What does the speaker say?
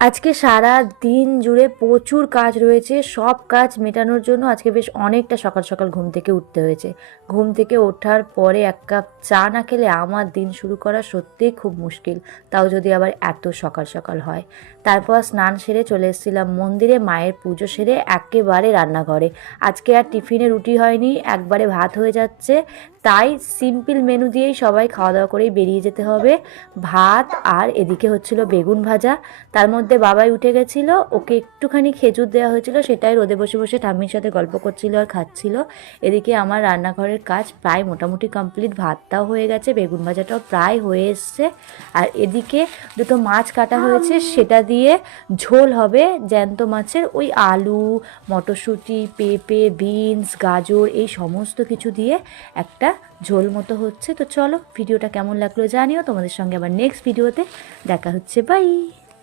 আজকে সারা দিন জুড়ে প্রচুর কাজ রয়েছে। সব কাজ মেটানোর জন্য আজকে বেশ অনেকটা সকাল সকাল ঘুম থেকে উঠতে হয়েছে। ঘুম থেকে ওঠার পরে এক কাপ চা না খেলে আমার দিন শুরু করা সত্যিই খুব মুশকিল, তাও যদি আবার এত সকাল সকাল হয়। তারপর স্নান সেরে চলে এসেছিলাম মন্দিরে, মায়ের পুজো সেরে একেবারে রান্নাঘরে। আজকে আর টিফিনে রুটি হয়নি, একবারে ভাত হয়ে যাচ্ছে। তাই সিম্পল মেনু দিয়েই সবাই খাওয়া দাওয়া করেই বেরিয়ে যেতে হবে। ভাত আর এদিকে হচ্ছিল বেগুন ভাজা। তার মধ্যে বাবাই উঠে গেছিলো, ওকে একটুখানি খেজুর দেওয়া হয়েছিল, সেটাই রোদে বসে বসে ঠাম্মির সাথে গল্প করছিল আর খাচ্ছিল। এদিকে আমার রান্নাঘরের কাজ প্রায় মোটামুটি কমপ্লিট, ভাতটাও হয়ে গেছে, বেগুন ভাজাটাও প্রায় হয়ে এসছে। আর এদিকে দুটো মাছ কাটা হয়েছে, সেটা দিয়ে ঝোল হবে জ্যান্ত মাছের। ওই আলু, মটরশুঁটি, পেঁপে, বিনস, গাজর এই সমস্ত কিছু দিয়ে একটা ঝোল মতো হচ্ছে। তো চলো, ভিডিওটা কেমন লাগলো জানিও। তোমাদের সঙ্গে আবার নেক্সট ভিডিওতে দেখা হচ্ছে। বাই।